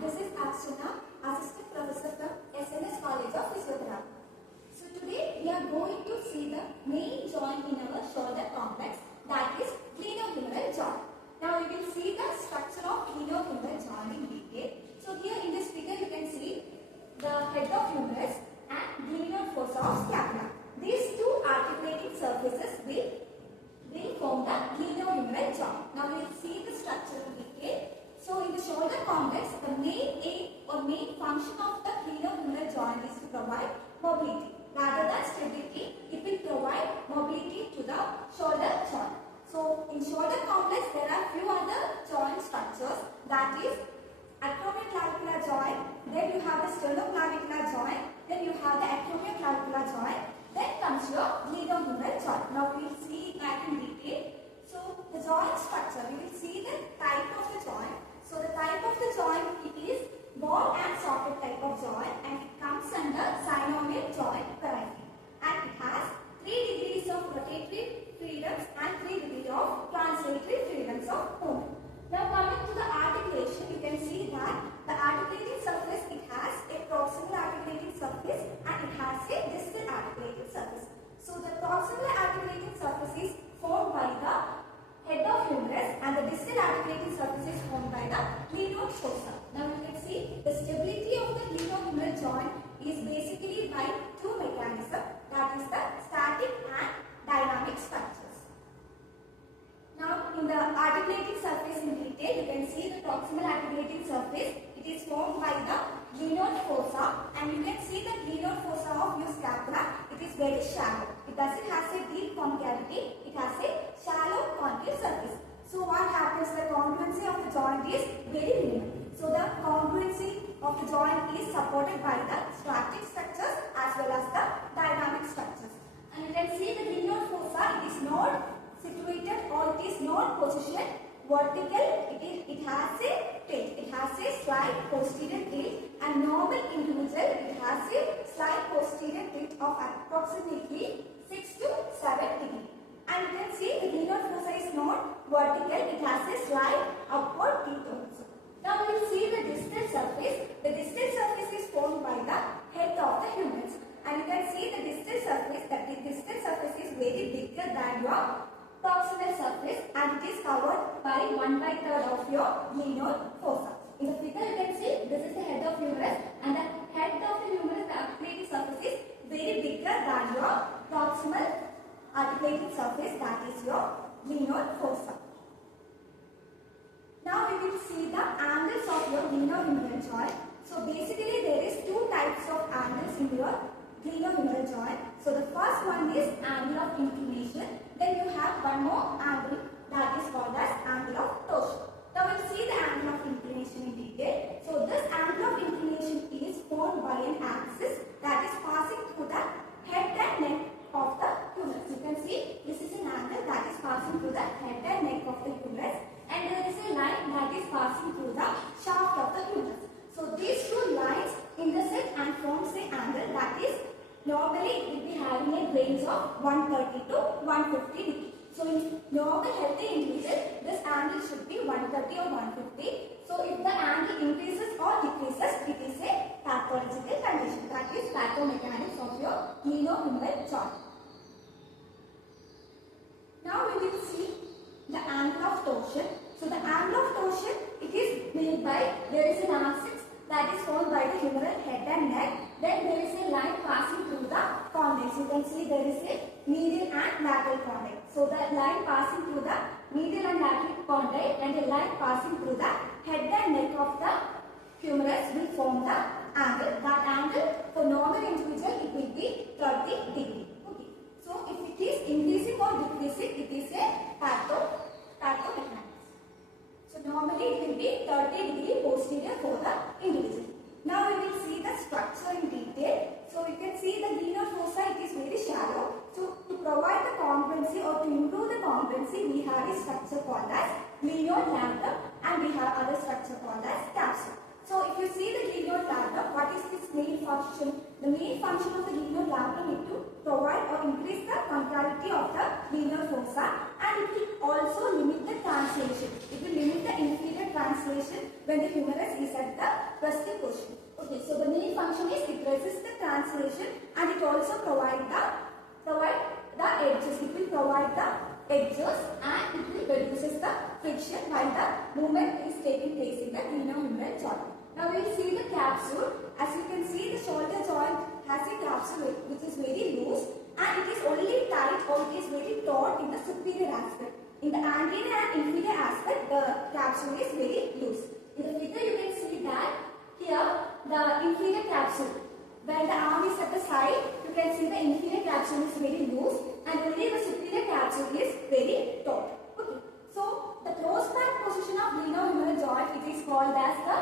This is Archana, Assistant Professor from SNS College of Physiotherapy. So today we are going to see the main joint in our shoulder complex, that is glenohumeral joint. Now we will see the structure of glenohumeral joint in detail. So here in this figure you can see the head of humerus and glenoid fossa of scapula. These two articulating surfaces will form the glenohumeral joint. Now we will see the structure in detail. So in the shoulder complex, the main aim or main function of the glenohumeral joint is to provide mobility. Rather than stability, it will provide mobility to the shoulder joint. So in shoulder complex, there are few other joint structures, that is acromioclavicular joint, then you have the sternoclavicular joint, then you have the acromioclavicular joint, then comes your glenohumeral joint. Now we will see that in detail. So the joint structure, we will see the type of the joint. So the type of the joint, it is ball and socket type of joint, and it comes under synovial joint variety, and it has 3 degrees of rotatory freedoms and 3 degrees of translatory freedoms of movement. Now coming to the articulation, you can see that the articulating surface, it has a proximal articulating surface and it has a distal articulating surface. So the proximal articulating surface is formed by the head of humerus and the distal articulating surface is formed by the glenoid fossa. Now you can see the stability of the glenohumeral joint is basically by two mechanisms, that is the static and dynamic structures. Now in the articulating surface in detail, you can see the proximal articulating surface, it is formed by the glenoid fossa, and you can see the glenoid fossa of your scapula, it is very shallow. It doesn't have a deep concavity, it has a shallow concave surface. So what happens, the congruency of the joint is very minimal. So the congruency of the joint is supported by the static structures as well as the dynamic structures. And you can see the glenoid fossa, it is not situated or it is not positioned vertical, it has a tilt, it has a slight posterior tilt, and normal individual, it has a slight posterior tilt of approximately 6 to 7 degrees. And you can see the glenoid fossa is not vertical, it has a slight upward tilt also. Now we will see the distal surface. The distal surface is formed by the head of the humerus, and you can see the distal surface, that the distal surface is very bigger than your proximal surface, and it is covered by 1/3 of your glenoid fossa. In the figure you can see this is the head of humerus, and the head of the humerus, the articulating surface is very bigger than your proximal articulating surface, that is your glenoid fossa. Now we will see the angles of your glenohumeral joint. So basically there is two types of angles in your glenohumeral joint. So the first one is angle of inclination. Then you have one more angle, that is called as angle of torsion. Now we will see the angle of inclination in detail. So this angle of inclination is formed by an axis that is passing through the head and neck of the humerus. You can see this is an angle that is passing through the head and neck of the humerus, and there is a line that is passing through the shaft of the humerus. So these two lines intersect and forms an angle that is normally it will be having a range of 130 to 150 degrees. So in normal healthy individual, this angle should be 130 or 150. So if the angle increases or decreases, it is a pathological condition, that is pathomechanics of your glenohumeral joint. Now we will see the angle of torsion. So the angle of torsion, it is made by, there is an axis that is formed by the humeral head and neck. Then there is a line passing through the condyles. You can see there is a medial and lateral condyle. So the line passing through the medial and lateral condyle and a line passing through the head and neck of the humerus will form the angle. That angle for normal individual, it will be 30 degrees. Okay. So if it is increasing or decreasing, it is a pathomechanics. So normally it will be 30 degrees posterior for the individual. Now we will see the structure in detail. So you can see the glenoid fossa, it is very shallow. So to provide the congruency or to improve the congruency, we have a structure called as glenoid labrum, and we have other structure called as capsule. So if you see the glenoid labrum, what is its main function? The main function of the glenoid labrum is to provide or increase the concavity of the glenoid fossa, and it will also limit the translation. It will limit the inferior translation when the humerus is at the resting position. Okay, so the main function is it resists the translation and it also provide the edges. It will provide the edges and it will reduces the friction while the movement is taking place in the glenohumeral joint. Now we will see the capsule. As you can see, the shoulder joint has a capsule which is very loose and it is only tight or it is very taut in the superior aspect. In the anterior and inferior aspect, the capsule is very loose. In the figure you can see that here the inferior capsule, when the arm is at the side, you can see the inferior capsule is very loose and only the superior capsule is very taut. Okay. So the close back position of glenohumeral joint, it is called as the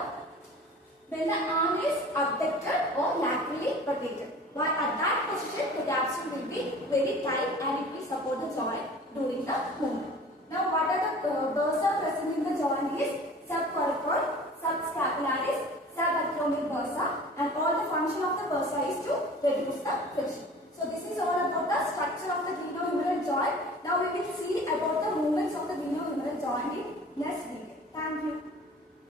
when the arm is abducted or laterally rotated. While at that position, the capsule will be very tight and it will support the joint during the movement. Now, what are the bursae present in the joint is subcortical, subscapularis, subacromial bursa, and all the function of the bursa is to reduce the friction.